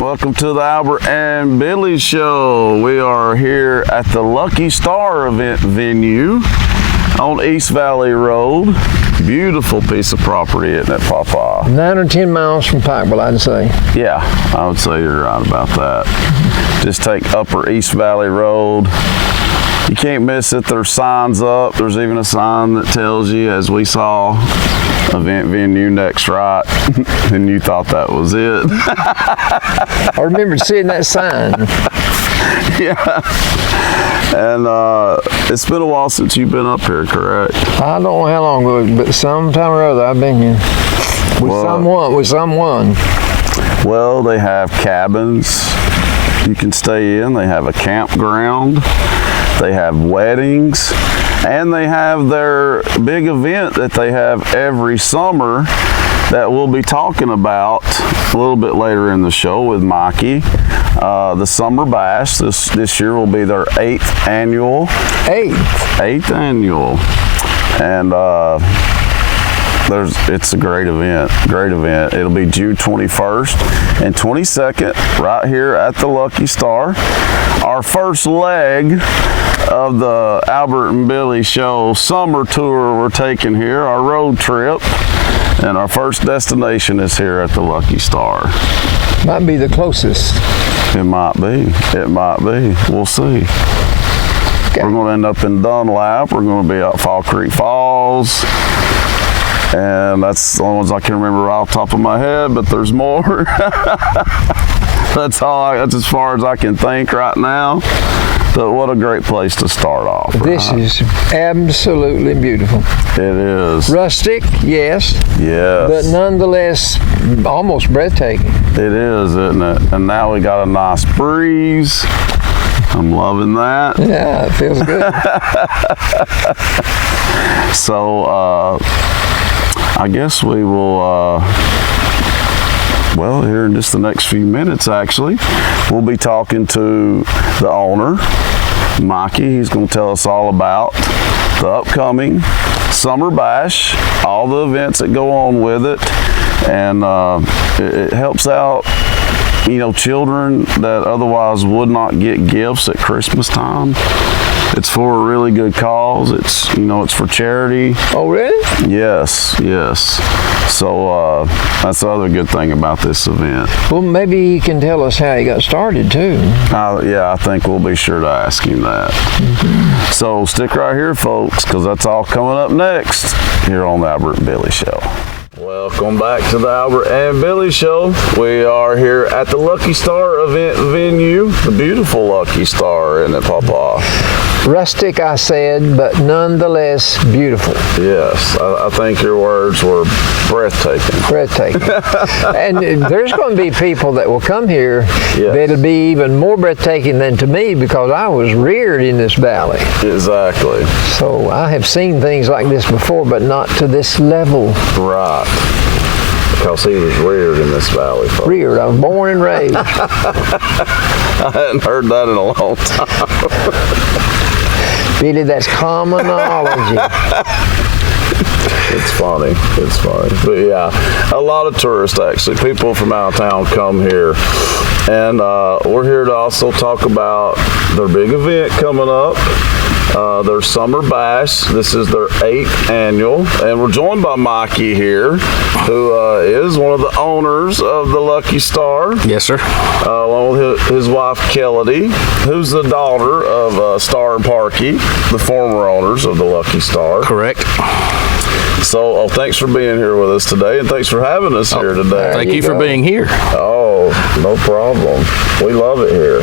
Welcome to the Albert and Billy Show. We are here at the Lucky Star event venue on East Valley Road. Beautiful piece of property, isn't it, Papa? 9 or 10 miles from Pikeville, I'd say. Yeah, I would say you're right about that. Just take Upper East Valley Road. You can't miss it. There's signs up. There's even a sign that tells you, as we saw, event venue next right, and you thought that was it. I remember seeing that sign. Yeah. And it's been a while since you've been up here, correct? I don't know how long ago, but sometime or other I've been here. With someone. Well, they have cabins you can stay in. They have a campground. They have weddings. And they have their big event that they have every summer that we'll be talking about a little bit later in the show with Mikey. The Summer Bash. This year will be their 8th annual. 8th annual. And it's a great event. It'll be June 21st and 22nd right here at the Lucky Star. Our first leg of the Albert and Billy Show summer tour we're taking here, our road trip, and our first destination is here at the Lucky Star. Might be the closest. It might be. We'll see. Okay. We're going to end up in Dunlap. We're going to be at Fall Creek Falls. And that's the only ones I can remember right off the top of my head, but there's more. That's as far as I can think right now. But what a great place to start off. This is absolutely beautiful. It is. Rustic, yes. Yes. But nonetheless, almost breathtaking. It is, isn't it? And now we got a nice breeze. I'm loving that. Yeah, it feels good. So, I guess we will, well, here in just the next few minutes, actually, we'll be talking to the owner, Mikey. He's going to tell us all about the upcoming Summer Bash, all the events that go on with it, and it helps out, children that otherwise would not get gifts at Christmas time. It's for a really good cause. It's, it's for charity. Oh, really? Yes. So that's the other good thing about this event. Well, maybe you can tell us how he got started, too. Yeah, I think we'll be sure to ask him that. Mm-hmm. So stick right here, folks, because that's all coming up next here on the Albert and Billy Show. Welcome back to the Albert and Billy Show. We are here at the Lucky Star event venue, the beautiful Lucky Star, isn't it, Papa? Rustic, I said, but nonetheless beautiful. Yes, I think your words were breathtaking. And there's going to be people that will come here that'll be even more breathtaking than to me, because I was reared in this valley. Exactly. So I have seen things like this before, but not to this level. Right. Because he was reared in this valley, folks. Reared. I was born and raised. I hadn't heard that in a long time. Billy, that's commonology. It's funny. But yeah, a lot of tourists, actually. People from out of town come here. And we're here to also talk about their big event coming up. Their Summer Bash. This is their 8th annual. And we're joined by Mikey here, who is one of the owners of the Lucky Star. Yes, sir. Along with his wife, Kelly, who's the daughter of Star and Parkey, the former owners of the Lucky Star. Correct. So, thanks for being here with us today, and thanks for having us here today. Thank you for being here. Oh, no problem. We love it here.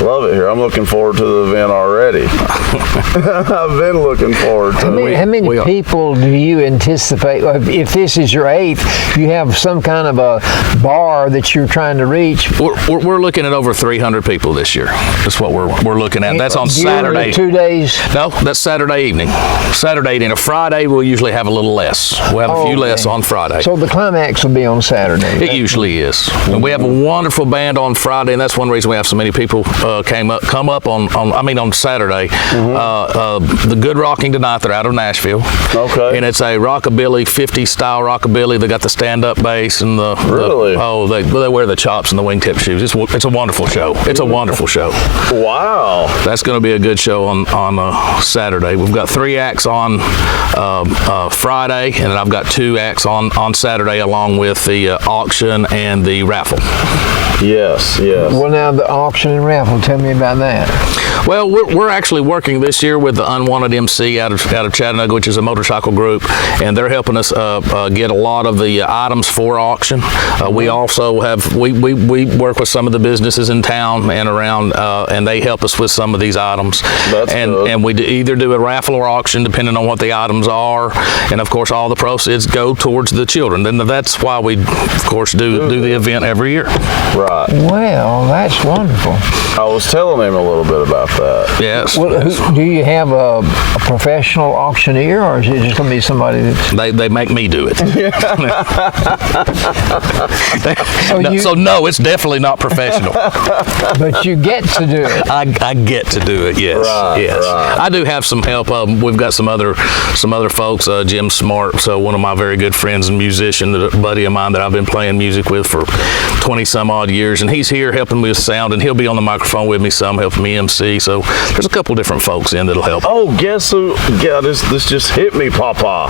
I'm looking forward to the event already. I've been looking forward to it. How many people do you anticipate? If this is your 8th, you have some kind of a bar that you're trying to reach? We're looking at over 300 people this year. That's what we're looking at. That's on Saturday. 2 days? No, that's Saturday evening. A Friday, we'll usually have a little less. We'll have a few less on Friday. So the climax will be on Saturday? It usually is. And we have a wonderful band on Friday, and that's one reason we have so many people come up on Saturday. The Good Rocking Tonight. They're out of Nashville. Okay. And it's a rockabilly, 50s style rockabilly. They got the stand-up bass and the Really? They wear the chops and the wingtip shoes. It's a wonderful show. It's a wonderful show. Wow. That's going to be a good show on Saturday. We've got 3 acts on Friday, and then I've got 2 acts on Saturday, along with the auction and the raffle. Yes. Well, now the auction and raffle. Tell me about that. Well, we're actually working this year with the Unwanted MC out of Chattanooga, which is a motorcycle group, and they're helping us get a lot of the items for auction. We also have we work with some of the businesses in town and around, and they help us with some of these items. That's good. And we either do a raffle or auction depending on what the items are, and of course all the proceeds go towards the children. And that's why we, of course, do the event every year. Right. Well, that's wonderful. I was telling him a little bit about that. Yes. Well, do you have a professional auctioneer, or is it just going to be somebody that's... They make me do it. So so no, it's definitely not professional. But you get to do it. I get to do it. Yes. Right, yes. right. I do have some help. We've got some other folks. Jim Smart, so one of my very good friends and musician, a buddy of mine that I've been playing music with for 20 some odd years, and he's here helping me with sound, and he'll be on the microphone with me some, helping me MC. So there's a couple different folks in that'll help. Oh, guess who? Yeah, this just hit me, Papa.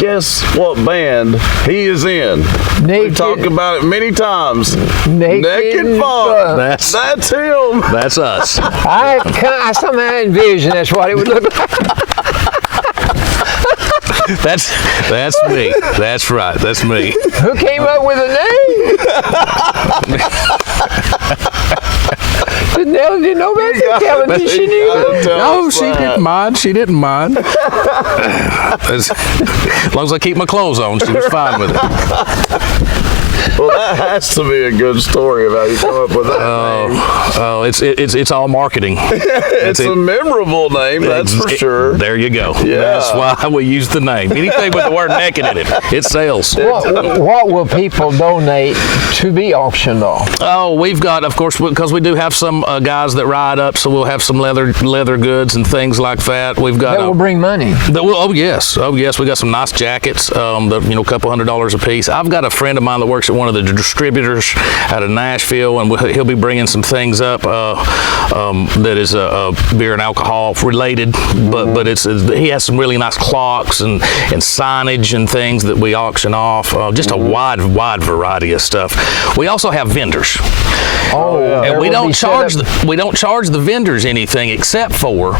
Guess what band he is in? We've talked about it many times. Naked Fun. That's him. That's us. I somehow envision that's what it would look like. That's me. That's right. That's me. Who came up with a name? Nell didn't know about that. Kelly, she knew. No, she didn't mind. She didn't mind. As long as I keep my clothes on, she was fine with it. Well, that has to be a good story about you come up with that name. Oh, it's all marketing. It's a memorable name, that's for sure. There you go. Yeah. That's why we use the name. Anything with the word naked in it sells. What will people donate to be auctioned off? Oh, we've got, of course, because we do have some guys that ride up, so we'll have some leather goods and things like that. We've got That will bring money. Oh yes. We got some nice jackets. A couple $100s a piece. I've got a friend of mine that works at one of the distributors out of Nashville, and he'll be bringing some things up that is beer and alcohol related, but he has some really nice clocks and signage and things that we auction off. Just a wide variety of stuff. We also have vendors. Oh, yeah. And we don't charge the vendors anything except for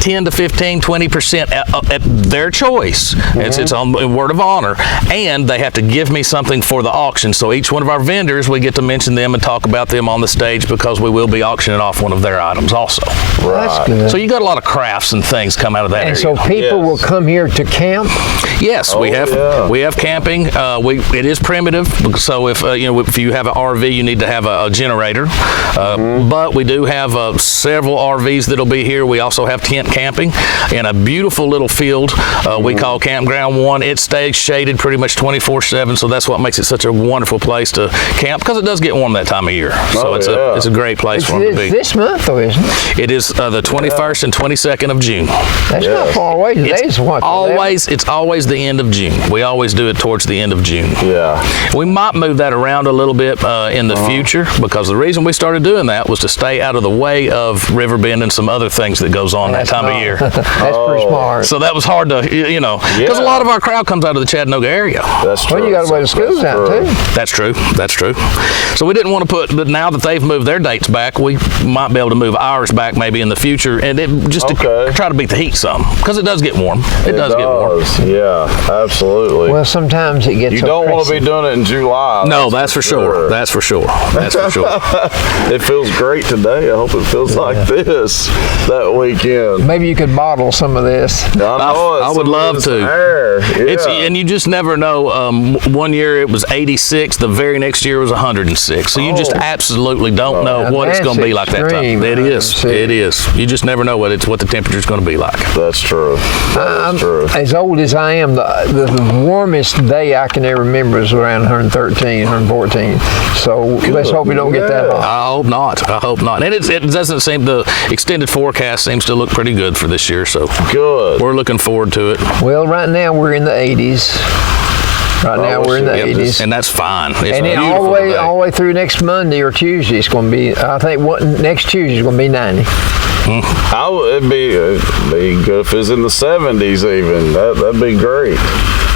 10 to 15, 20% at their choice. It's on word of honor, and they have to give me something for the auction. So each one of our vendors, we get to mention them and talk about them on the stage, because we will be auctioning off one of their items also. That's good. So you got a lot of crafts and things come out of that area. And so people will come here to camp? Yes, we have camping. It is primitive, so if you have an RV, you need to have a generator. But we do have several RVs that'll be here. We also have tent camping in a beautiful little field we call Campground 1. It stays shaded pretty much 24/7, so that's what makes it such a wonderful place to camp, because it does get warm that time of year. So it's a great place for them to be. This month, though, isn't it? It is the 21st and 22nd of June. That's not far away. Today's what? It's always the end of June. We always do it towards the end of June. Yeah. We might move that around a little bit in the future, because the reason we started doing that was to stay out of the way of Riverbend and some other things that goes on that time of year. That's pretty smart. So that was hard to, because a lot of our crowd comes out of the Chattanooga area. That's true. Well, you got to wait to school's out, too. That's true. So we didn't want to but now that they've moved their dates back, we might be able to move ours back maybe in the future, and to try to beat the heat some, because it does get warm. It does get warm. Yeah, absolutely. Well, sometimes it gets You don't want to be doing it in July. No, that's for sure. That's for sure. It feels great today. I hope it feels like this that weekend. maybe you could bottle some of this. I would love to. Yeah. And you just never know. One year it was 86. The very next year was 106. So you just absolutely don't know what it's going to be like that time. It is. It is. You just never know what the temperature is going to be like. That's true. That's true. As old as I am, the warmest day I can ever remember is around 113, 114. So let's hope we don't get that hot. I hope not. I hope not. And it doesn't seem, the extended forecast seems to look pretty good for this year. So good. We're looking forward to it. Well, right now we're in the 80s. Right now we're in the 80s. And that's fine. It's and then all the way through next Monday or Tuesday, it's going to be, I think next Tuesday is going to be 90. It'd be good if it's in the 70s even. That'd be great.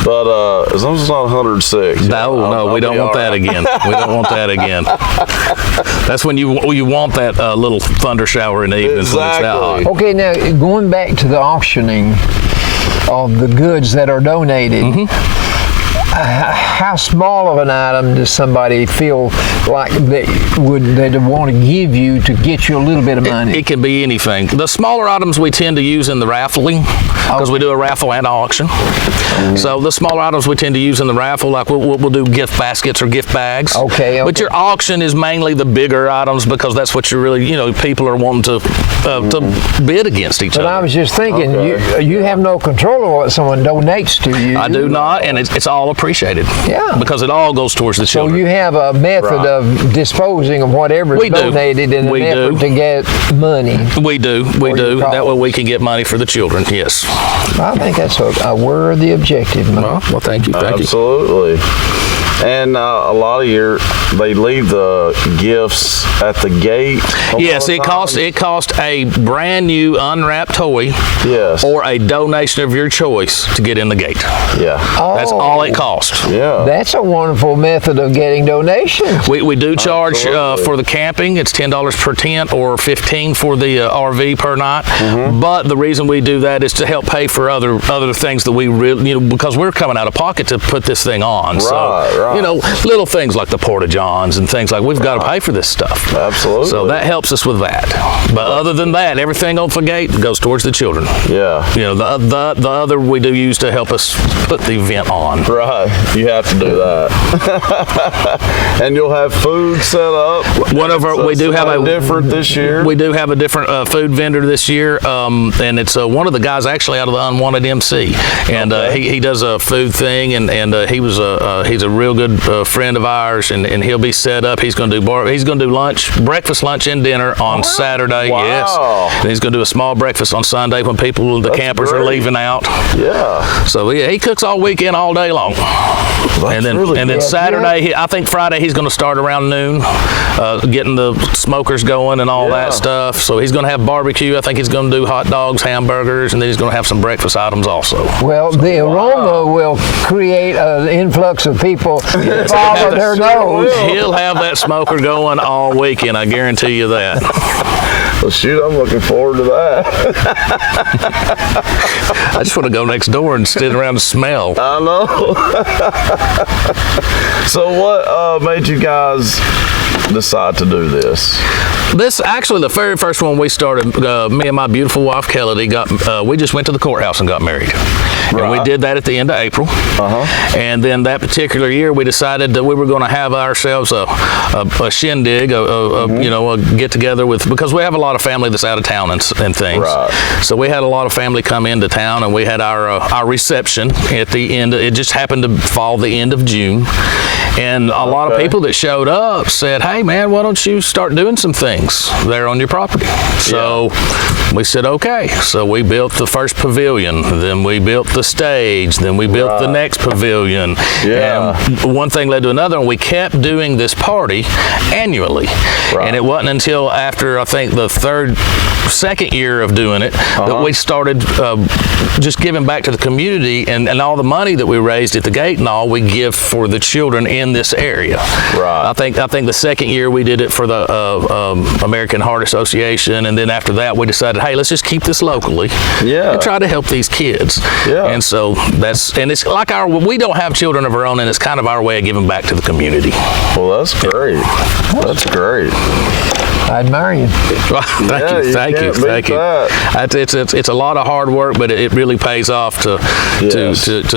But as long as it's not 106. No, we don't want that again. We don't want that again. That's when you want that little thunder shower in the evenings when it's that hot. Okay, now going back to the auctioning of the goods that are donated. How small of an item does somebody feel like they'd want to give you to get you a little bit of money? It can be anything. The smaller items we tend to use in the raffling because we do a raffle and auction. So the smaller items we tend to use in the raffle, like we'll do gift baskets or gift bags. Okay. But your auction is mainly the bigger items because that's what you're really, people are wanting to bid against each other. But I was just thinking, you have no control over what someone donates to you. I do not, and it's all appreciated. Yeah. Because it all goes towards the children. So you have a method of disposing of whatever is donated in an effort to get money. We do. That way we can get money for the children, yes. I think that's a worthy objective, man. Well, thank you. Absolutely. And a lot of they leave the gifts at the gate. Yes, it costs a brand new unwrapped toy. Yes. Or a donation of your choice to get in the gate. Yeah. That's all it costs. Yeah. That's a wonderful method of getting donations. We do charge for the camping. It's $10 per tent or $15 for the RV per night. But the reason we do that is to help pay for other things that we really, because we're coming out of pocket to put this thing on. Right. Little things like the porta-johns and things like we've got to pay for this stuff. Absolutely. So that helps us with that. But other than that, everything off the gate goes towards the children. Yeah. The other we do use to help us put the event on. Right. You have to do that. And you'll have food set up. We do have a different this year. We do have a different food vendor this year, and it's one of the guys actually out of the Unwanted MC, and he does a food thing, and he's a real good friend of ours, and he'll be set up. He's going to do breakfast, lunch, and dinner on Saturday. Wow. Yes, and he's going to do a small breakfast on Sunday when the campers are leaving out. Yeah. So he cooks all weekend, all day long. And then Saturday, I think Friday he's going to start around noon, getting the smokers going and all that stuff. So he's going to have barbecue. I think he's going to do hot dogs, hamburgers, and then he's going to have some breakfast items also. Well, the aroma will create an influx of people follow their nose. He'll have that smoker going all weekend, I guarantee you that. Well, shoot, I'm looking forward to that. I just want to go next door and sit around and smell. I know. So what made you guys decide to do this? This actually, the very first one we started, me and my beautiful wife Kelly we just went to the courthouse and got married. Right. And we did that at the end of April. And then that particular year, we decided that we were going to have ourselves a shindig, a get together because we have a lot of family that's out of town and things. Right. So we had a lot of family come into town, and we had our reception at the end. It just happened to fall the end of June, and a lot of people that showed up said, "Hey, man, why don't you start doing some things there on your property?" So we said, "Okay." So we built the first pavilion, then we built the stage, then we built the next pavilion. And one thing led to another, and we kept doing this party annually. And it wasn't until after, I think, the second year of doing it that we started just giving back to the community, and all the money that we raised at the gate and all we give for the children in this area. Right. I think the second year we did it for the American Heart Association, and then after that we decided, hey, let's just keep this locally and try to help these kids. And so it's like we don't have children of our own, and it's kind of our way of giving back to the community. Well, that's great. That's great. I admire you. Thank you. It's a lot of hard work, but it really pays off to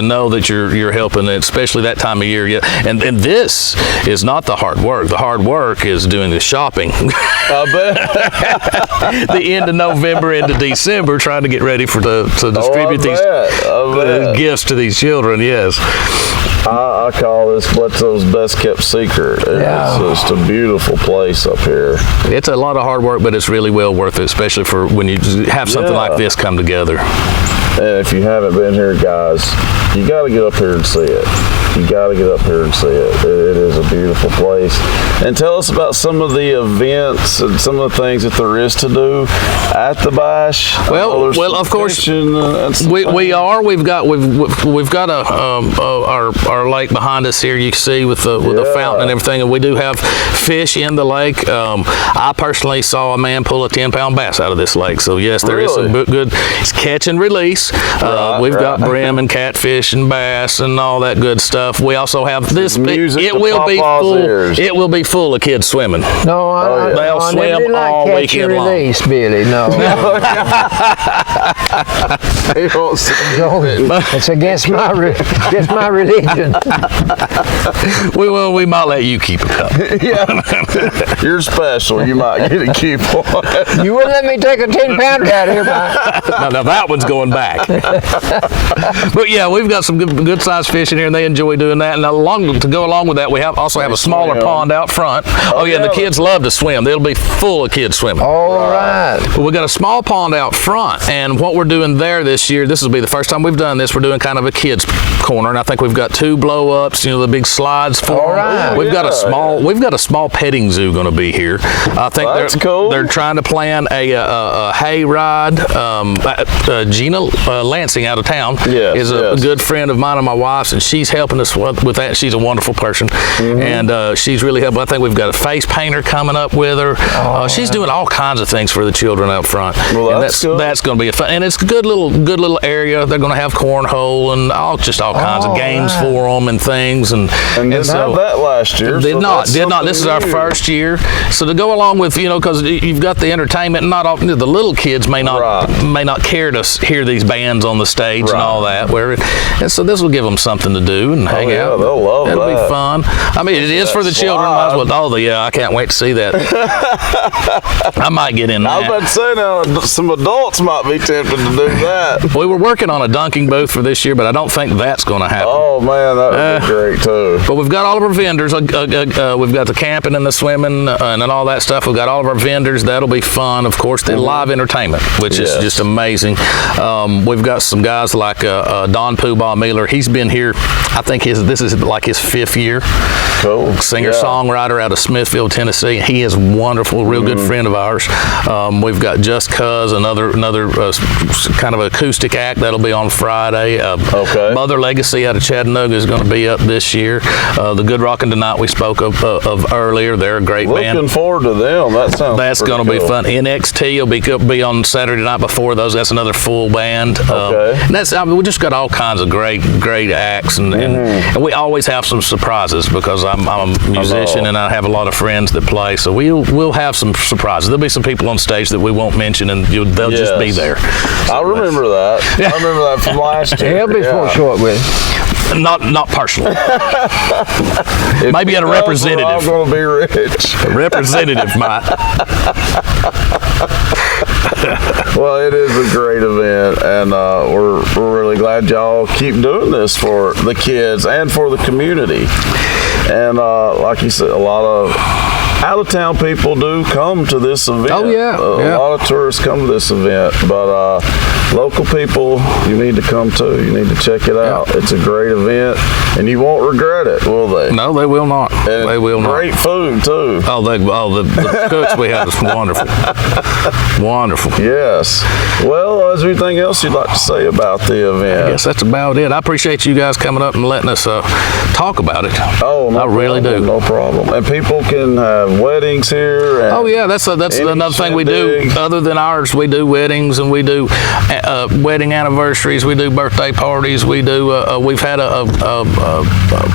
know that you're helping, especially that time of year. Yeah, and this is not the hard work. The hard work is doing the shopping. I bet. The end of November into December, trying to get ready to distribute these gifts to these children. Yes. I call this Bledsoe's best kept secret. It's just a beautiful place up here. It's a lot of hard work, but it's really well worth it, especially for when you have something like this come together. And if you haven't been here, guys, you got to get up here and see it. You got to get up here and see it. It is a beautiful place. And tell us about some of the events and some of the things that there is to do at the bash. Well, of course, we are. We've got our lake behind us here. You can see with the fountain and everything. And we do have fish in the lake. I personally saw a man pull a 10-pound bass out of this lake. So yes, there is some good. It's catch and release. We've got brim and catfish and bass and all that good stuff. We also have this. It will be full. It will be full of kids swimming. No, they'll swim all weekend long. Release, Billy. No. It's against my religion. We might let you keep a cup. Yeah, you're special. You might get to keep one. You wouldn't let me take a 10-pounder out of here, Now that one's going back. But yeah, we've got some good sized fish in here, and they enjoy doing that. And to go along with that, we also have a smaller pond out front. Oh yeah, and the kids love to swim. They'll be full of kids swimming. All right. But we got a small pond out front, and what we're doing there this year, this will be the first time we've done this. We're doing kind of a kids corner, and I think we've got 2 blow-ups. The big slides for them. Right. We've got a small petting zoo going to be here. I think they're trying to plan a hay ride. Gina Lansing out of town is a good friend of mine and my wife's, and she's helping us with that. She's a wonderful person, and she's really helping. I think we've got a face painter coming up with her. She's doing all kinds of things for the children up front. Well, that's going to be a fun, and it's a good little area. They're going to have cornhole and all kinds of games for them and things. And didn't have that last year. Did not. This is our first year. So to go along with because you've got the entertainment, not all the little kids may not care to hear these bands on the stage and all that. And so this will give them something to do and hang out. They'll love It'll be fun. I mean, it is for the children. Might as well. I can't wait to see that. I might get in there. I was about to say now, some adults might be tempted to do that. We were working on a dunking booth for this year, but I don't think that's going to happen. Oh man, that would be great too. But we've got all of our vendors. We've got the camping and the swimming and all that stuff. We've got all of our vendors. That'll be fun. Of course, the live entertainment, which is just amazing. We've got some guys like Don Poobah Miller. He's been here. I think this is like his 5th year. Cool. Singer-songwriter out of Smithville, Tennessee. He is wonderful, real good friend of ours. We've got Just Cuz, another kind of acoustic act that'll be on Friday. Mother Legacy out of Chattanooga is going to be up this year. The Good Rockin' Tonight we spoke of earlier. They're a great band. Looking forward to them. That's going to be fun. NXT will be on Saturday night before those. That's another full band. And we just got all kinds of great acts, and we always have some surprises because I'm a musician and I have a lot of friends that play. So we'll have some surprises. There'll be some people on stage that we won't mention, and they'll just be there. I remember that. I remember that from last year. He'll be short with. Not personally. Maybe at a representative. I'm going to be rich. A representative might. Well, it is a great event, and we're really glad y'all keep doing this for the kids and for the community. And like you said, a lot of out-of-town people do come to this event. Oh, yeah. A lot of tourists come to this event, but local people, you need to come too. You need to check it out. It's a great event, and you won't regret it, will they? No, they will not. And they will not. Great food too. The cooks we have is wonderful. Wonderful. Yes. Well, is there anything else you'd like to say about the event? I guess that's about it. I appreciate you guys coming up and letting us talk about it. Oh, no I really do. No problem. And people can have weddings here. And Oh yeah, that's another thing we do. Other than ours, we do weddings and we do wedding anniversaries. We do birthday parties. We do. We've had a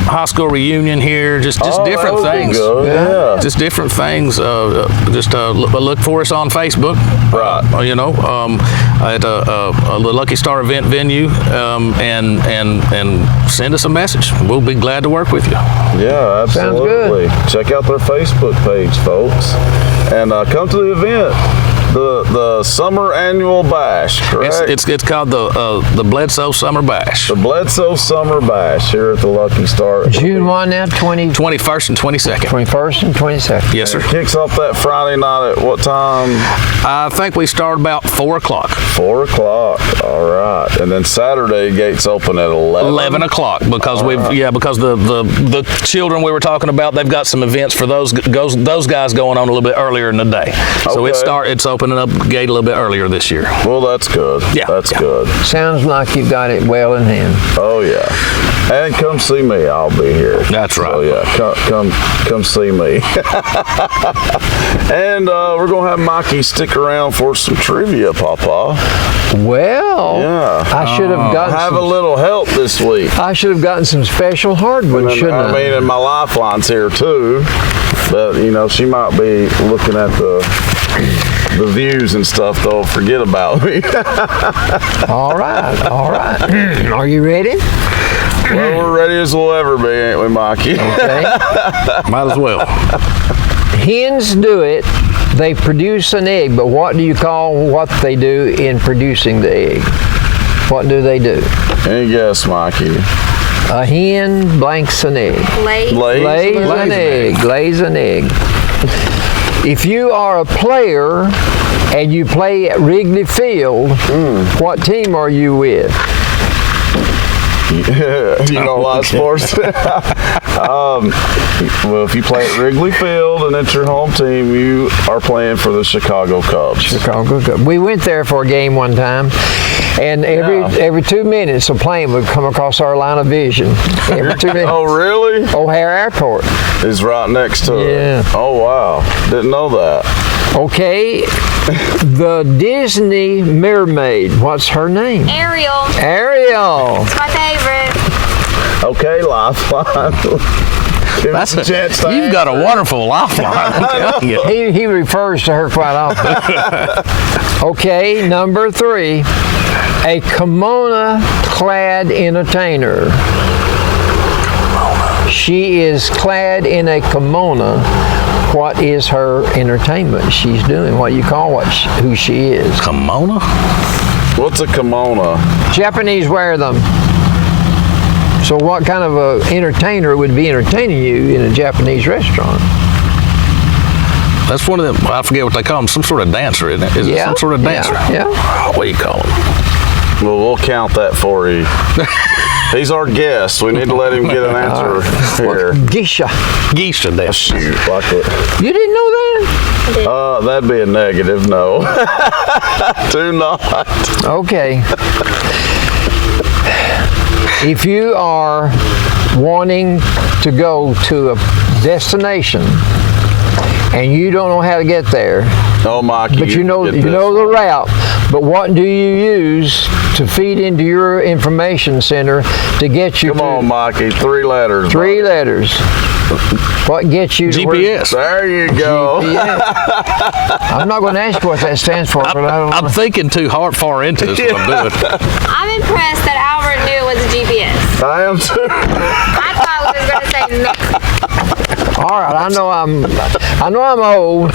high school reunion here. Just different things. Yeah. Just different things. Look for us on Facebook. Right. At a Lucky Star event venue, and send us a message. We'll be glad to work with you. Yeah, absolutely. Sounds good. Check out their Facebook page, folks, and come to the event. The Summer Annual Bash, correct? It's called the Bledsoe Summer Bash. The Bledsoe Summer Bash here at the Lucky Star. June 1 now, 21st and 22nd. 21st and 22nd. Yes, sir. It kicks off that Friday night at what time? I think we start about 4 o'clock. 4 o'clock. All right. And then Saturday gates open at 11. 11 o'clock because because the children we were talking about, they've got some events for those guys going on a little bit earlier in the day. So it's opening up gate a little bit earlier this year. Well, that's good. Yeah. That's good. Sounds like you've got it well in hand. Oh yeah. And come see me. I'll be here. That's right. So yeah, come see me. And we're gonna have Mikey stick around for some trivia, Papa. Well, Yeah. I should have gotten Have a little help this week. I should have gotten some special hardwood, shouldn't I? I mean, and my lifeline's here too. But she might be looking at the views and stuff, though. Forget about me. All right. Are you ready? Well, we're ready as we'll ever be, ain't we, Mikey? Okay. Might as well. Hens do it. They produce an egg, but what do you call what they do in producing the egg? What do they do? Any guess, Mikey? A hen blanks an egg. Lays Lays an egg. If you are a player and you play at Wrigley Field, what team are you with? You don't like sports? Well, if you play at Wrigley Field and it's your home team, you are playing for the Chicago Cubs. Chicago Cubs. We went there for a game one time, and every 2 minutes a plane would come across our line of vision. Every 2 minutes. Oh, really? O'Hare Airport. Is right next to it. Yeah. Oh, wow. Didn't know that. Okay, the Disney mermaid, what's her name? Ariel. Ariel. It's my favorite. Okay, lifeline. You've got a wonderful lifeline. I'm telling you. He refers to her quite often. Okay, number 3, a kimono-clad entertainer. She is clad in a kimono. What is her entertainment she's doing? What do you call who she is? Kimono? What's a kimono? Japanese wear them. So what kind of a entertainer would be entertaining you in a Japanese restaurant? That's one of them. I forget what they call them. Some sort of dancer, isn't it? Is it some sort of dancer? Yeah. What do you call them? Well, we'll count that for you. He's our guest. We need to let him get an answer here. Geisha. Geisha dance. Shoot, like it. You didn't know that? That'd be a negative no. Do not. Okay. If you are wanting to go to a destination and you don't know how to get there, No, Mikey. but you know the route, but what do you use to feed into your information center to get you Come on, Mikey. 3 letters. 3 letters? What gets you to GPS. There you go. GPS. I'm not going to ask you what that stands for, but I don't know. I'm thinking too far into this. What I'm doing. I'm impressed that Albert knew it was a GPS. I am too. I thought we was going to say no. All right, I know I'm old.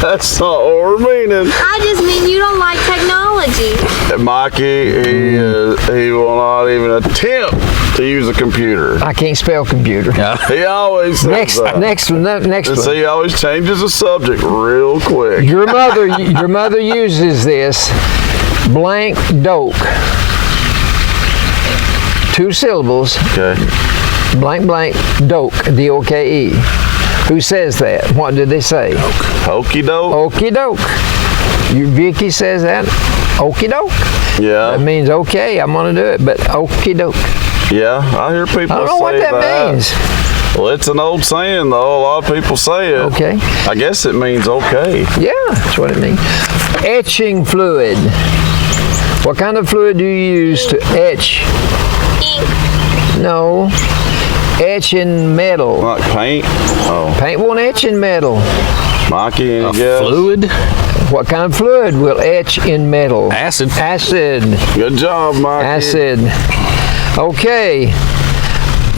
That's not what we're meaning. I just mean you don't like technology. Mikey, he will not even attempt to use a computer. I can't spell computer. He always says that. Next one. And so he always changes the subject real quick. Your mother uses this blank doke. 2 syllables. Okay. Blank doke. D-O-K-E. Who says that? What did they say? Hokey doke. Okie doke. Vicky says that. Okie doke. Yeah. That means okay. I'm gonna do it. But okie doke. Yeah. I hear people say that. I don't know what that means. Well, it's an old saying, though. A lot of people say it. Okay. I guess it means okay. Yeah, that's what it means. Etching fluid. What kind of fluid do you use to etch? Ink. No. Etch in metal. Like paint? Oh. Paint won't etch in metal. Mikey, any A guess? fluid? What kind of fluid will etch in metal? Acid. Acid. Good job, Mikey. Acid. Okay.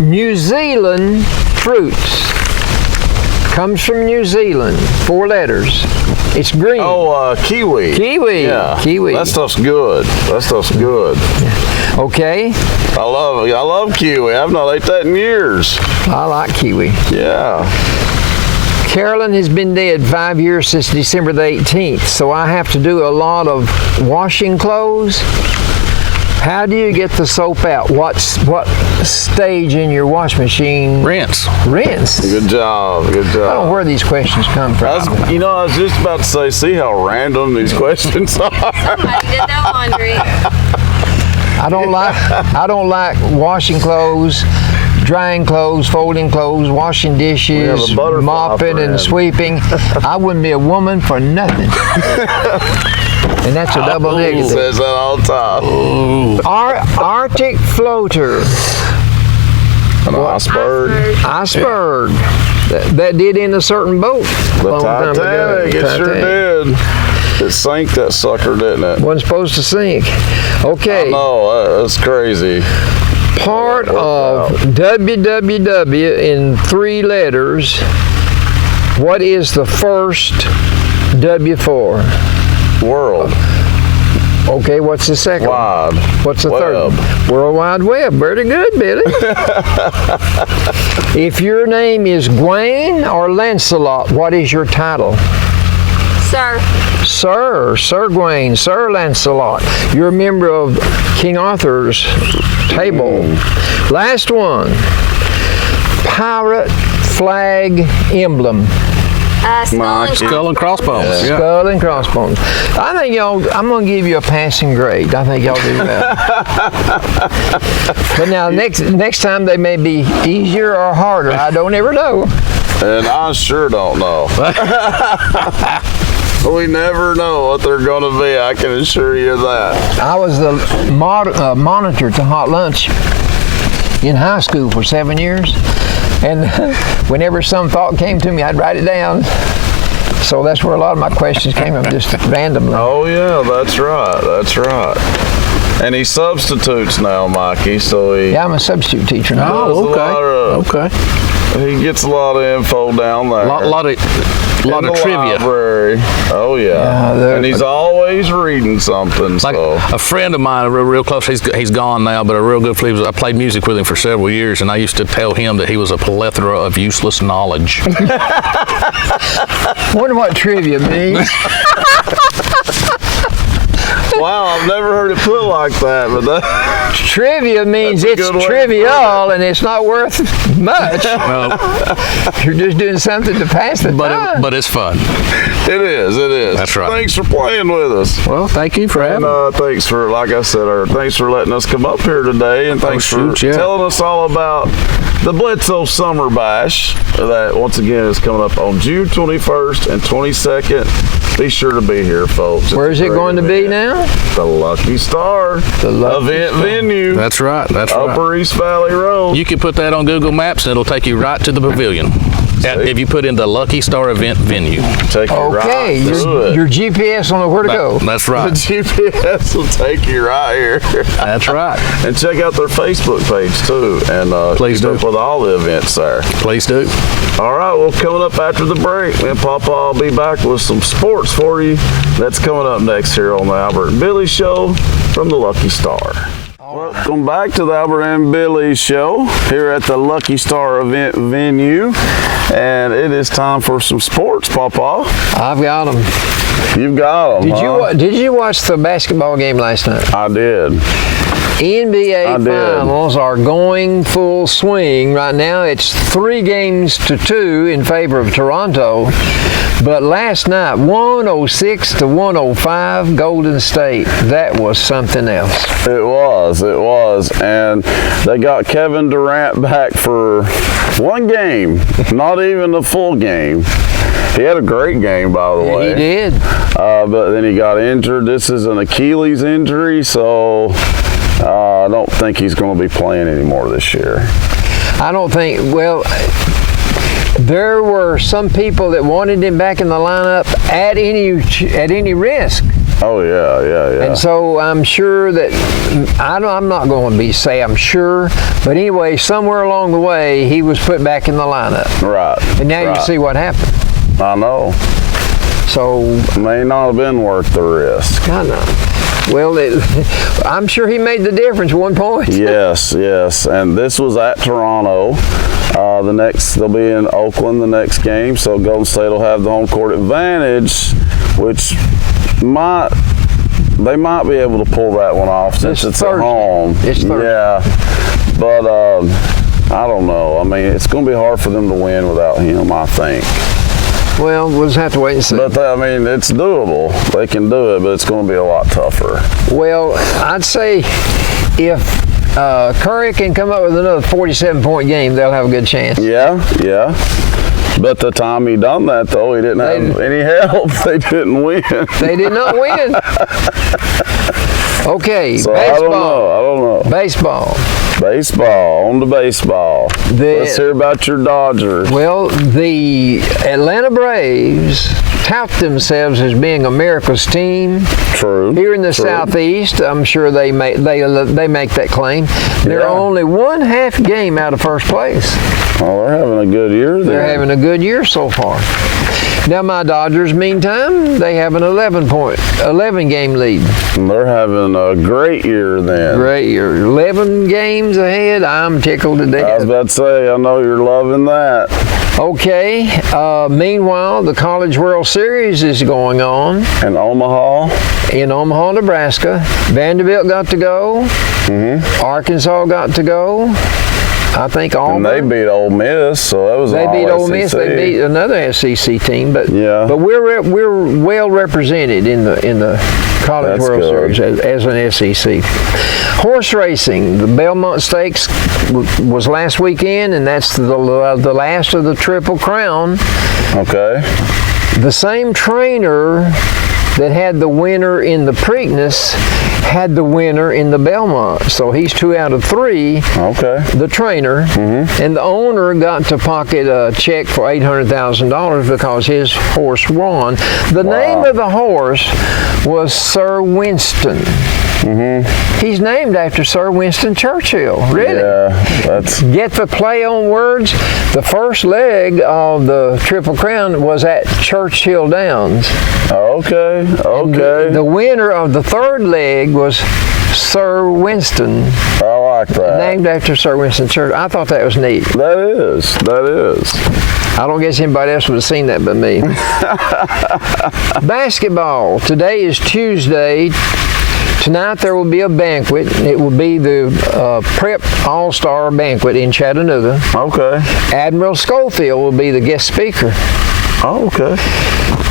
New Zealand fruits. Comes from New Zealand. 4 letters. It's green. Oh, kiwi. Kiwi. Yeah. Kiwi. That stuff's good. That stuff's good. Okay. I love kiwi. I've not ate that in years. I like kiwi. Yeah. Carolyn has been dead 5 years since December the 18th, so I have to do a lot of washing clothes. How do you get the soap out? What stage in your wash machine? Rinse. Rinse. Good job. Good I don't know job. where these questions come from. I was just about to say, see how random these questions are. Somebody did their laundry. I don't like washing clothes, drying clothes, folding clothes, washing dishes, a butterfly mopping and friend. sweeping. I wouldn't be a woman for nothing. And that's a double He negative. says that all the time. Arctic floater. An iceberg. Iceberg. That did in a certain boat. a The long time ago. Titanic. It sure Titanic. did. It sank that sucker, didn't it? Wasn't supposed to sink. Okay. No, that's crazy. Part of www in 3 letters. What is the first W for? World Okay, what's the second? wide. What's the Web. third? World Wide Web. Very good, Billy. If your name is Gwaine or Lancelot, what is your title? Sir. Sir Gwaine, Sir Lancelot. You're a member of King Arthur's table. Last one. Pirate flag emblem. Mikey. Skull and crossbones. Yeah. Skull and crossbones. I think I'm going to give you a passing grade. I think y'all do that. But now, next time they may be easier or harder. I don't ever know. And I sure don't know. We never know what they're going to be. I can assure you that. I was the monitor to Hot Lunch in high school for 7 years. And whenever some thought came to me, I'd write it down. So that's where a lot of my questions came from, just randomly. Oh yeah, that's right. That's right. And he substitutes now, Mikey. So he Yeah, I'm a substitute teacher now. does a lot of- Okay. he gets a lot of info down there. Lot of In the trivia. library. Oh yeah. And he's always reading something. Like so a friend of mine, real close, he's gone now, but a real good friend. I played music with him for several years, and I used to tell him that he was a plethora of useless knowledge. Wonder what trivia means. wow, I've never heard it put like that, but that, Trivia means That's a it's good way to put trivial and it's not worth much. No, You're just doing something to pass the time. but it's fun. it is. That's right. Thanks for playing with us. Well, thank you for having And me. thanks for, like I said, thanks for letting us come up here today, and thanks for telling us all about the Bledsoe Summer Bash that once again is coming up on June 21st and 22nd. Be sure to be here, folks. It's Where's a it great going to be event. now? The Lucky Star The Lucky event Star. venue. That's right. That's right. Upper East Valley Road. You can put that on Google Maps, and it'll take you right to the pavilion. If you put in the Lucky Star event venue. Take you Okay, right through it. your GPS will know where to go. That's The right. GPS will take you right here. That's right. And check out their Facebook page too, and Please keep do. up with all the events there. Please do. All right, well, coming up after the break, me and Papa will be back with some sports for you. That's coming up next here on the Albert and Billy Show from the Lucky Star. Welcome back to the Albert and Billy Show here at the Lucky Star event venue. And it is time for some sports, Papa. I've got them. You've got them, Did you watch the basketball game last night? I did. NBA I did. finals are going full swing. Right now it's 3-2 in favor of Toronto. But last night, 106-105 Golden State. That was something else. It was. And they got Kevin Durant back for one game, not even a full game. He had a great game, by the way. He did. But then he got injured. This is an Achilles injury, so I don't think he's going to be playing anymore this year. I don't think, well, there were some people that wanted him back in the lineup at any risk. Oh, yeah. And so I'm sure that, I'm not going to say I'm sure, but anyway, somewhere along the way, he was put back in the lineup. Right. And now you see what happened. I know. So. May not have been worth the risk. I know. Well, I'm sure he made the difference at one point. Yes. And this was at Toronto. They'll be in Oakland the next game, so Golden State will have the home court advantage, which they might be able to pull that one off since it's at home. It's Thursday. Yeah, but I don't know. I mean, it's going to be hard for them to win without him, I think. Well, we'll just have to wait and see. But I mean, it's doable. They can do it, but it's going to be a lot tougher. Well, I'd say if Curry can come up with another 47-point game, they'll have a good chance. Yeah. But the time he done that, though, he didn't have any help. They didn't win. They did not win. Okay, So baseball. I don't know. Baseball, on to baseball. Let's hear about your Dodgers. Well, the Atlanta Braves tout themselves as being America's team. True. Here in the Southeast, I'm sure they make that claim. They're only one half game out of first place. Well, they're having a good year there. They're having a good year so far. Now my Dodgers, meantime, they have an 11-game lead. And they're having a great year then. Great year. 11 games ahead. I'm tickled to death. I was about to say, I know you're loving that. Okay. Meanwhile, the College World Series is going on. In Omaha? In Omaha, Nebraska. Vanderbilt got to go. Mm-hmm. Arkansas got to go. I think Auburn. And they beat Ole Miss, so that was They all beat Ole SEC. Miss. They beat another SEC team, but we're well represented in the College World Series as an SEC. Horse racing, the Belmont Stakes was last weekend, and that's the last of the Triple Crown. Okay. The same trainer that had the winner in the Preakness had the winner in the Belmont. So he's 2 out of 3. Okay. The trainer. Mm-hmm. And the owner got to pocket a check for $800,000 because his horse won. The name of the horse was Sir Winston. Mm-hmm. He's named after Sir Winston Churchill. Really? Yeah, that's... Get the play on words? The first leg of the Triple Crown was at Churchill Downs. Okay. The winner of the third leg was Sir Winston. I like that. Named after Sir Winston Churchill. I thought that was neat. That is. I don't guess anybody else would have seen that but me. Basketball. Today is Tuesday. Tonight there will be a banquet. It will be the Prep All-Star Banquet in Chattanooga. Okay. Admiral Schofield will be the guest speaker. Oh, okay.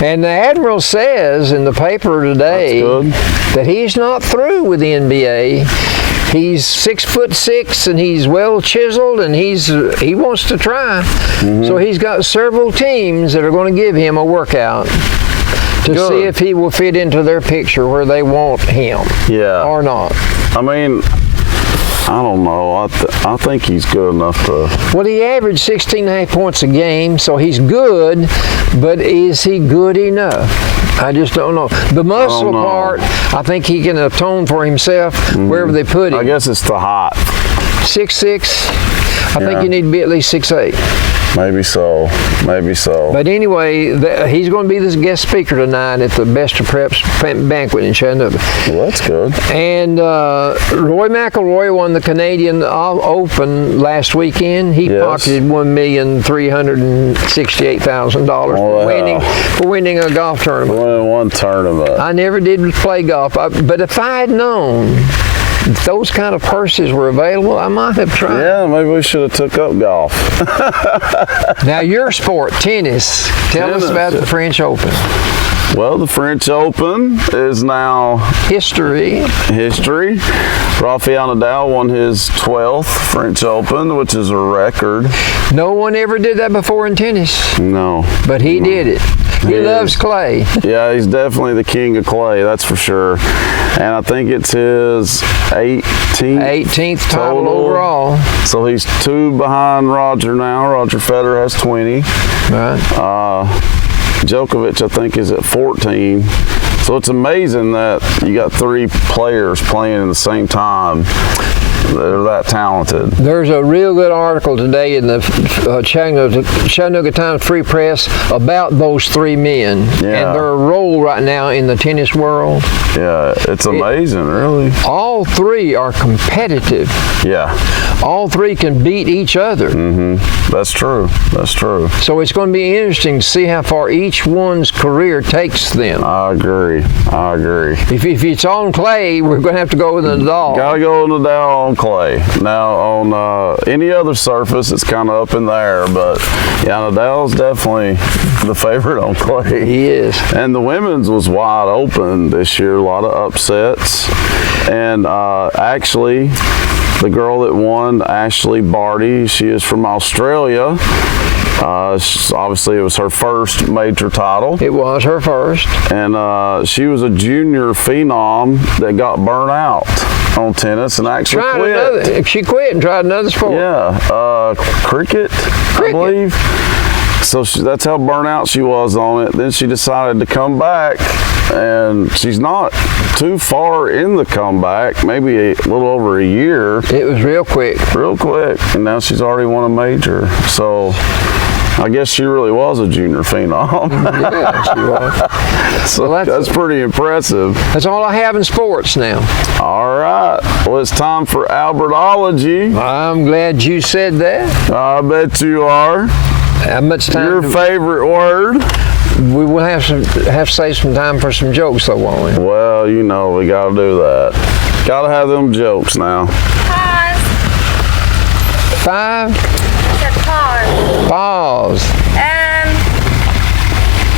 And the Admiral says in the paper today that he's not through with the NBA. He's 6'6" and he's well chiseled and he wants to try. Mm-hmm. So he's got several teams that are going to give him a workout to see if he will fit into their picture where they want him or not. I mean, I don't know. I think he's good enough to... Well, he averaged 16.5 points a game, so he's good, but is he good enough? I just don't know. The muscle part, I think he can atone for himself wherever they put him. I guess it's the height. 6'6". I think you need to be at least 6'8". Maybe so. But anyway, he's going to be this guest speaker tonight at the Best of Preps banquet in Chattanooga. Well, that's good. And Roy McIlroy won the Canadian Open last weekend. He pocketed $1,368,000 for winning a golf tournament. Winning one tournament. I never did play golf, but if I had known if those kind of purses were available, I might have tried. Yeah, maybe we should have took up golf. Now, your sport, tennis. Tell us about the French Open. Well, the French Open is now history. Rafael Nadal won his 12th French Open, which is a record. No one ever did that before in tennis. No. But he did it. He loves clay. Yeah, he's definitely the king of clay, that's for sure. And I think it's his 18th title overall. So he's 2 behind Roger now. Roger Federer has 20. Right. Djokovic, I think, is at 14. So it's amazing that you got 3 players playing at the same time that are that talented. There's a real good article today in the Chattanooga Times Free Press about those 3 men and their role right now in the tennis world. Yeah, it's amazing, really. All 3 are competitive. Yeah. All 3 can beat each other. Mm-hmm. That's true. That's true. So it's going to be interesting to see how far each one's career takes them. I agree. If it's on clay, we're going to have to go with Nadal. Gotta go with Nadal on clay. Now, on any other surface, it's kind of up in the air, but yeah, Nadal's definitely the favorite on clay. He is. And the women's was wide open this year, a lot of upsets. And actually, the girl that won, Ashley Barty, she is from Australia. Obviously, it was her first major title. It was her first. And she was a junior phenom that got burnt out on tennis and actually quit. She quit and tried another sport. Yeah, cricket, I believe. So that's how burnt out she was on it. Then she decided to come back, and she's not too far in the comeback, maybe a little over a year. It was real quick. And now she's already won a major. So I guess she really was a junior phenom. Yeah, she was. So well, that's pretty impressive. That's all I have in sports now. All right. Well, it's time for Albertology. I'm glad you said that. I bet you are. How much time? Your favorite word? We will have to save some time for some jokes, though, won't we? Well, you know, we got to do that. Got to have them jokes now. Pause. 5. Pause. Pause.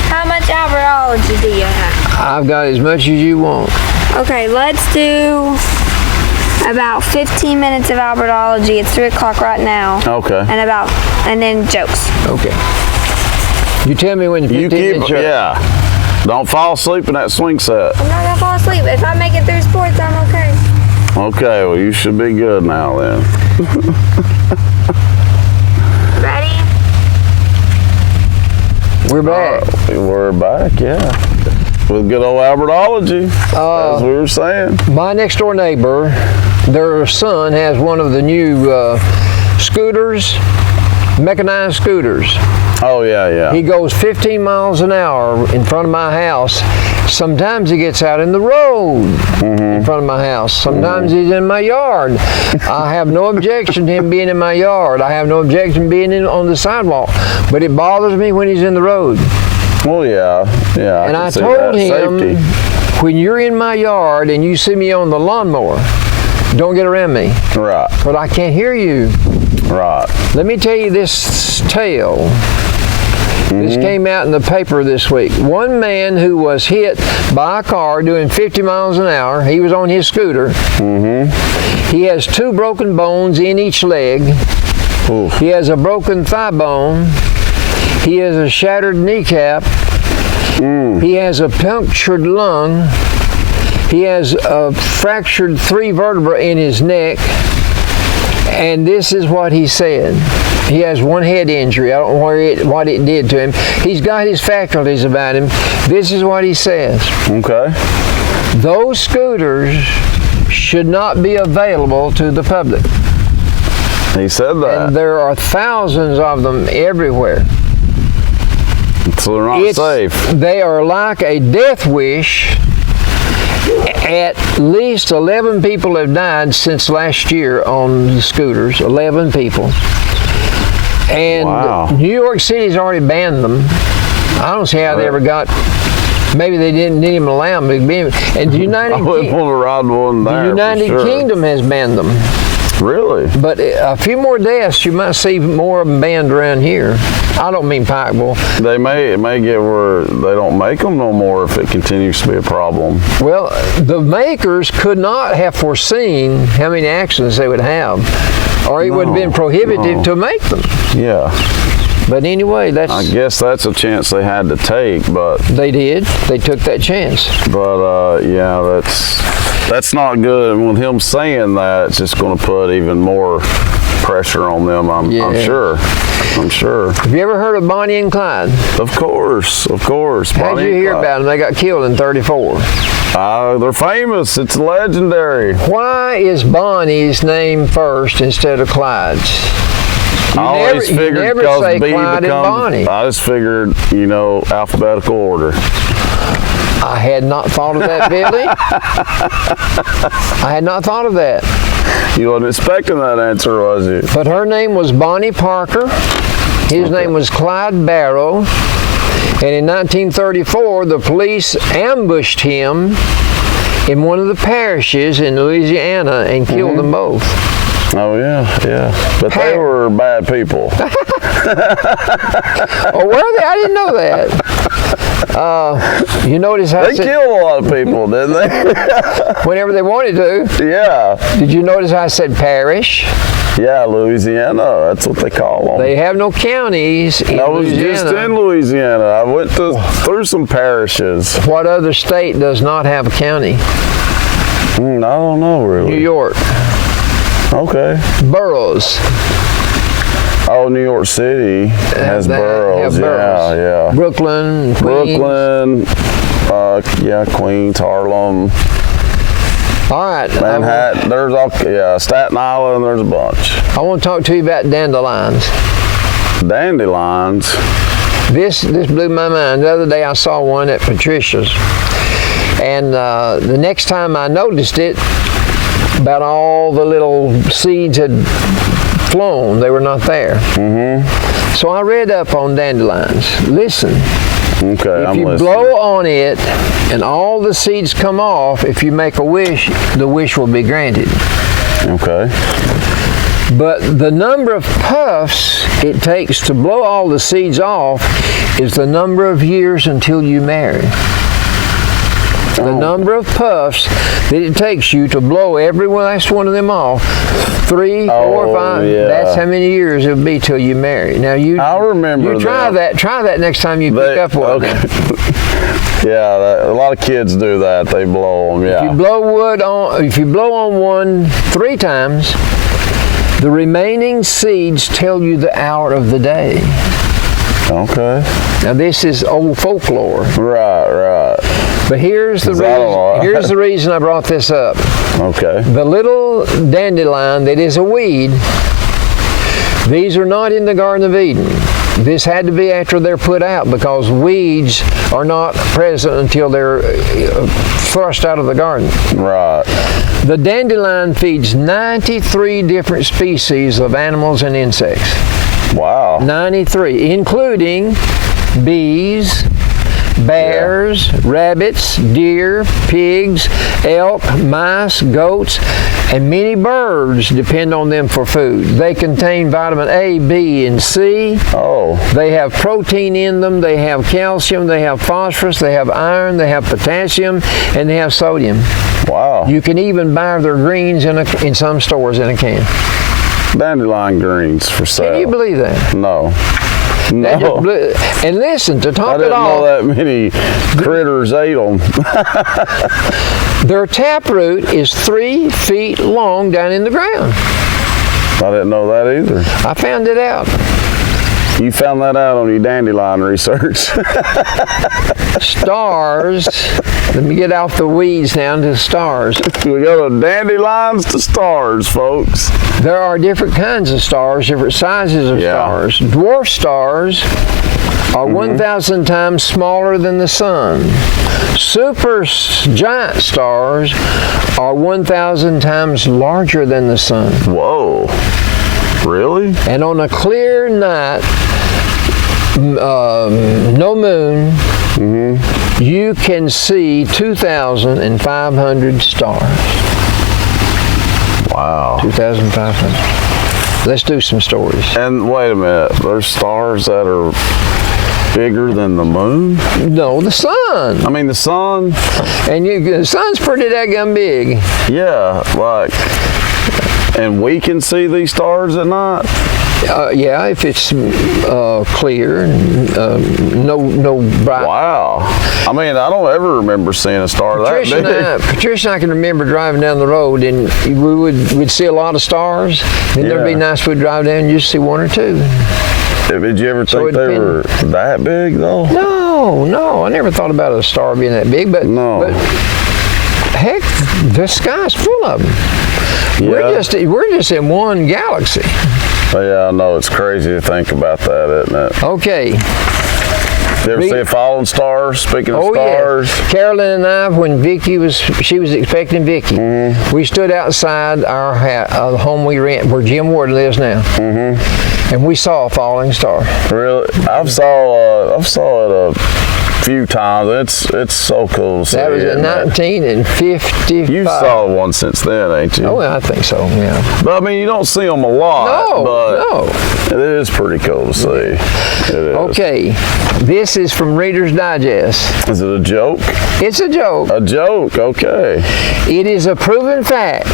How much Albertology do you have? I've got as much as you want. Okay, let's do about 15 minutes of Albertology. It's 3 o'clock right now. Okay. And then jokes. Okay. You tell me when 15 minutes. Yeah. Don't fall asleep in that swing set. I'm not gonna fall asleep. If I make it through sports, I'm okay. Okay, well, you should be good now then. Ready? We're back. We're back, yeah. With good old Albertology, as we were saying. My next door neighbor, their son has one of the new scooters, mechanized scooters. Oh, yeah. He goes 15 miles an hour in front of my house. Sometimes he gets out in the road in front of my house. Sometimes he's in my yard. I have no objection to him being in my yard. I have no objection being on the sidewalk. But it bothers me when he's in the road. Well, yeah. And I told him, when you're in my yard and you see me on the lawnmower, don't get around me. Right. But I can't hear you. Right. Let me tell you this tale. This came out in the paper this week. One man who was hit by a car doing 50 miles an hour, he was on his scooter. He has 2 broken bones in each leg. Oof. He has a broken thigh bone. He has a shattered kneecap. He has a punctured lung. He has a fractured 3 vertebrae in his neck. And this is what he said. He has 1 head injury. I don't know what it did to him. He's got his faculties about him. This is what he says. Okay. Those scooters should not be available to the public. He said that. And there are thousands of them everywhere. So they're not safe. They are like a death wish. At least 11 people have died since last year on the scooters. 11 people. And wow. New York City's already banned them. I don't see how they ever got Maybe they didn't allow them to be. And the United, I wouldn't want to ride one there. the United for sure. Kingdom has banned them. Really? But a few more deaths, you might see more of them banned around here. I don't mean Pikeville. It may get where they don't make them no more if it continues to be a problem. Well, the makers could not have foreseen how many accidents they would have, or it would have been prohibitive to make them. Yeah. But anyway, I guess that's a chance they had to take, but they did. They took that chance. But yeah, that's not good. And with him saying that, it's just going to put even more pressure on them. I'm sure. Have you ever heard of Bonnie and Clyde? Of course. How did you hear about them? They got killed in '34. They're famous. It's legendary. Why is Bonnie's name first instead of Clyde's? I always figured never because say B Clyde and Bonnie. I just figured, alphabetical order. I had not thought of that, Billy. I had not thought of that. You wasn't expecting that answer, was you? But her name was Bonnie Parker. His name was Clyde Barrow. And in 1934, the police ambushed him in one of the parishes in Louisiana and killed them both. Oh, yeah. But they were bad people. Oh, were they? I didn't know that. You notice how They killed a lot of people, didn't they? whenever they wanted to. Yeah. Did you notice I said parish? Yeah, Louisiana. That's what they call them. They have no counties in I was Louisiana. just in Louisiana. I went through some parishes. What other state does not have a county? I don't know, really. New York. Okay. Boroughs. Oh, New York City has boroughs. Have boroughs. Yeah. Brooklyn, Queens. Queens, Harlem, All right. Manhattan. Staten Island. There's a bunch. I want to talk to you about dandelions. Dandelions. This blew my mind. The other day I saw one at Patricia's, and the next time I noticed it, about all the little seeds had flown. They were not there. So I read up on dandelions. Listen. Okay, If you blow on it and all the seeds come off, if you make a wish, the wish will be granted. Okay. But the number of puffs it takes to blow all the seeds off is the number of years until you marry. The number of puffs that it takes you to blow every last one of them off, 3, 4, 5. Yeah. That's how many years it would be till you marry. Now I remember you try that. Try that next time you pick up one. Okay. Yeah, a lot of kids do that. They blow them. Yeah. If you blow on one 3 times, the remaining seeds tell you the hour of the day. Okay. Now this is old folklore. Right. But here's the reason I brought this up. Okay. The little dandelion that is a weed, these are not in the Garden of Eden. This had to be after they're put out because weeds are not present until they're thrust out of the garden. Right. The dandelion feeds 93 different species of animals and insects. Wow. 93, including bees, bears, rabbits, deer, pigs, elk, mice, goats, and many birds depend on them for food. They contain vitamin A, B, and C. Oh. They have protein in them, they have calcium, they have phosphorus, they have iron, they have potassium, and they have sodium. Wow. You can even buy their greens in some stores in a can. Dandelion greens for sale. Can you believe that? No. And listen, to top it I off, didn't know that many critters ate them. their taproot is 3 feet long down in the ground. I didn't know that either. I found it out. You found that out on your dandelion research. Stars. Let me get off the weeds down to stars. We go to dandelions to stars, folks. There are different kinds of stars, different sizes of stars. Dwarf stars are 1,000 times smaller than the sun. Super giant stars are 1,000 times larger than the sun. Whoa. Really? And on a clear night, no moon, you can see 2,500 stars. Wow. 2,500. Let's do some stories. And wait a minute, there's stars that are bigger than the moon? No, the sun. I mean, the sun? And the sun's pretty daggum big. Yeah, like, and we can see these stars at night? Yeah, if it's clear and no bright. Wow. I mean, I don't ever remember seeing a star that big. Patricia and I can remember driving down the road, and we'd see a lot of stars. Then there'd be nights we'd drive down and just see one or two. Did you ever think they were that big, though? No, I never thought about a star being that big, but heck, the sky's full of them. Yeah. We're just in one galaxy. Yeah, I know, it's crazy to think about that, isn't it? Okay. You ever see falling stars? Speaking of stars. Yeah. Carolyn and I, when she was expecting Vicky, we stood outside our the home we rent, where Jim Ward lives now, and we saw a falling star. Really? I've saw it a few times. It's so cool to see. That was in 1955. You saw one since then, ain't you? Oh, I think so. Yeah. But I mean, you don't see them a lot. No. It is pretty cool to see. It is. Okay, this is from Reader's Digest. Is it a joke? It's a joke. A joke, okay. It is a proven fact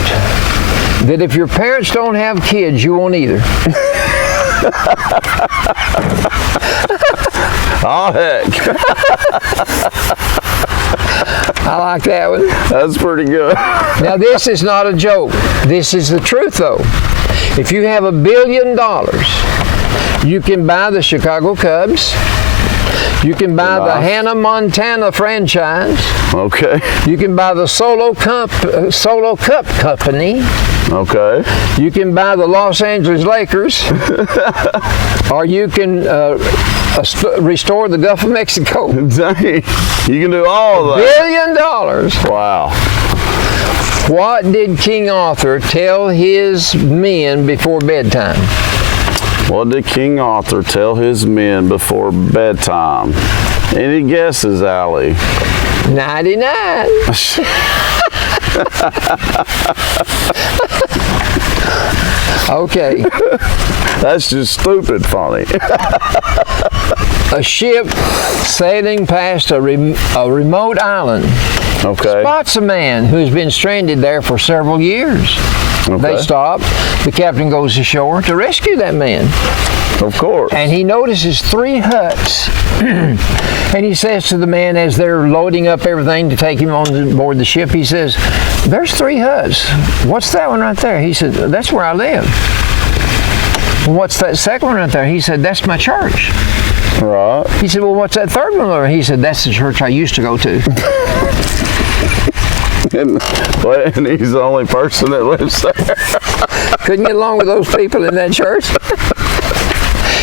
that if your parents don't have kids, you won't either. Oh, heck. I like that one. That's pretty good. Now, this is not a joke. This is the truth, though. If you have $1 billion, you can buy the Chicago Cubs. You can buy the Hannah Montana franchise. Okay. You can buy the Solo Cup Company. Okay. You can buy the Los Angeles Lakers. Or you can restore the Gulf of Mexico. Dang. You can do all of that. $1 billion. Wow. What did King Arthur tell his men before bedtime? What did King Arthur tell his men before bedtime? Any guesses, Allie? 99. Okay. That's just stupid funny. A ship sailing past a remote island spots a man who's been stranded there for several years. Okay. They stop. The captain goes ashore to rescue that man. Of course. And he notices 3 huts. And he says to the man, as they're loading up everything to take him on board the ship, he says, "There's 3 huts. What's that one right there?" He said, "That's where I live." "What's that second one right there?" He said, "That's my church." Right. He said, "Well, what's that third one there?" He said, "That's the church I used to go to." And he's the only person that lives there. Couldn't get along with those people in that church.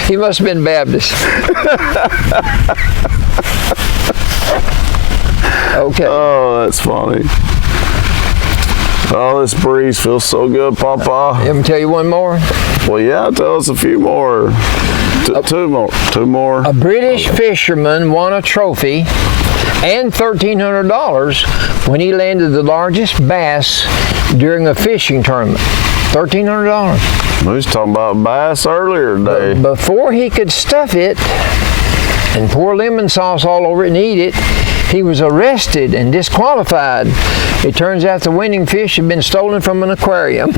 He must have been Baptist. Okay. Oh, that's funny. Oh, this breeze feels so good, Papa. Let me tell you one more. Well, yeah, tell us a few more. Two more. A British fisherman won a trophy and $1,300 when he landed the largest bass during a fishing tournament. $1,300. We was talking about bass earlier today. Before he could stuff it and pour lemon sauce all over it and eat it, he was arrested and disqualified. It turns out the winning fish had been stolen from an aquarium.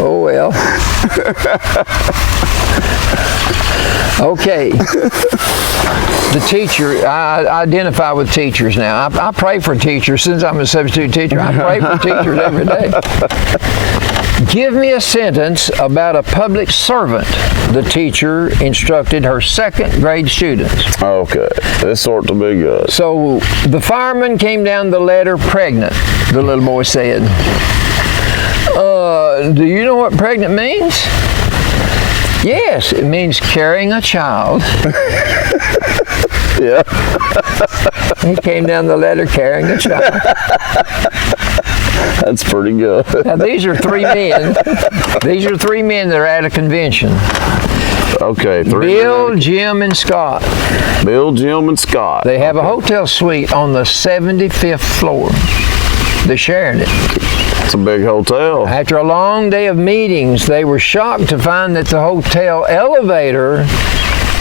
Oh, well. Okay. The teacher, I identify with teachers now. I pray for teachers. Since I'm a substitute teacher, I pray for teachers every day. Give me a sentence about a public servant, the teacher instructed her 2nd grade students. Okay, this ought to be good. So the fireman came down the ladder pregnant, the little boy said. Do you know what pregnant means? Yes, it means carrying a child. Yeah. He came down the ladder carrying a child. That's pretty good. Now, these are 3 men. These are 3 men that are at a convention. Okay, Bill, Jim, and Scott. Bill, Jim, and Scott. They have a hotel suite on the 75th floor. They're sharing it. It's a big hotel. After a long day of meetings, they were shocked to find that the hotel elevator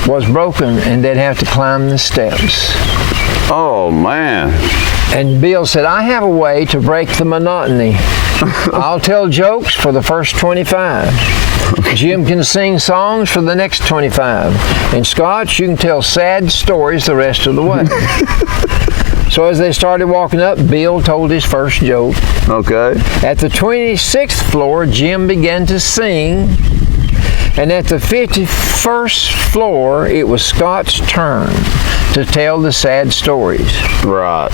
was broken and they'd have to climb the steps. Oh, man. And Bill said, I have a way to break the monotony. I'll tell jokes for the first 25. Jim can sing songs for the next 25. And Scott, you can tell sad stories the rest of the way. So as they started walking up, Bill told his first joke. Okay. At the 26th floor, Jim began to sing. And at the 51st floor, it was Scott's turn to tell the sad stories. Right.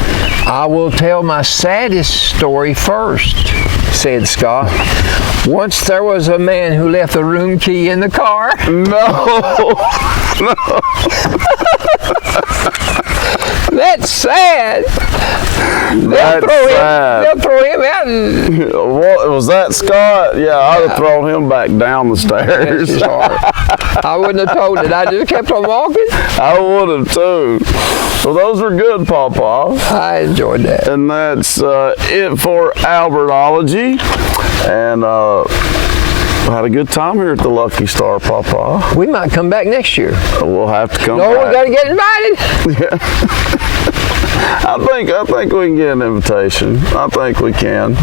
I will tell my saddest story first, said Scott. Once there was a man who left the room key in the car. No. That's sad. That's sad. They'll throw him out. And What was that, Scott? Yeah, I'd have thrown him back down the stairs. his heart. I wouldn't have told it. I just kept on walking. I would have too. Well, those were good, Pawpaw. I enjoyed that. And that's it for Albertology. And had a good time here at the Lucky Star, Pawpaw. We might come back next year. We'll have to come No, back. we got to get invited. I think we can get an invitation. I think we can.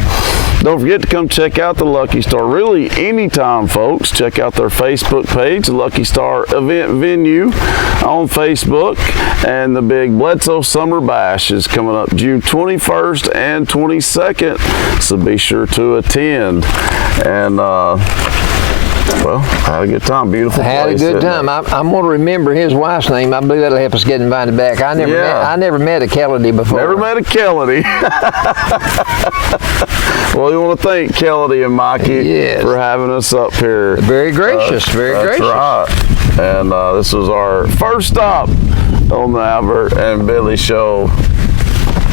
Don't forget to come check out the Lucky Star. Really, anytime, folks. Check out their Facebook page, Lucky Star Event Venue on Facebook. And the big Bledsoe Summer Bash is coming up June 21st and 22nd. So be sure to attend. And, well, had a good time. Beautiful place. Had a good time. I'm going to remember his wife's name. I believe that'll help us get invited back. I never met a Kelledy before. Never met a Kelledy. Well, we want to thank Kelledy and Mikey for having us up here. Very gracious. Very gracious. That's right. And this was our first stop on the Albert and Billy Show.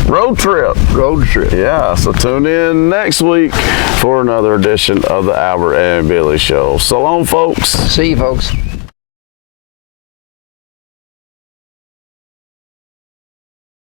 Road trip. Yeah, so tune in next week for another edition of the Albert and Billy Show. So long, folks. See you, folks.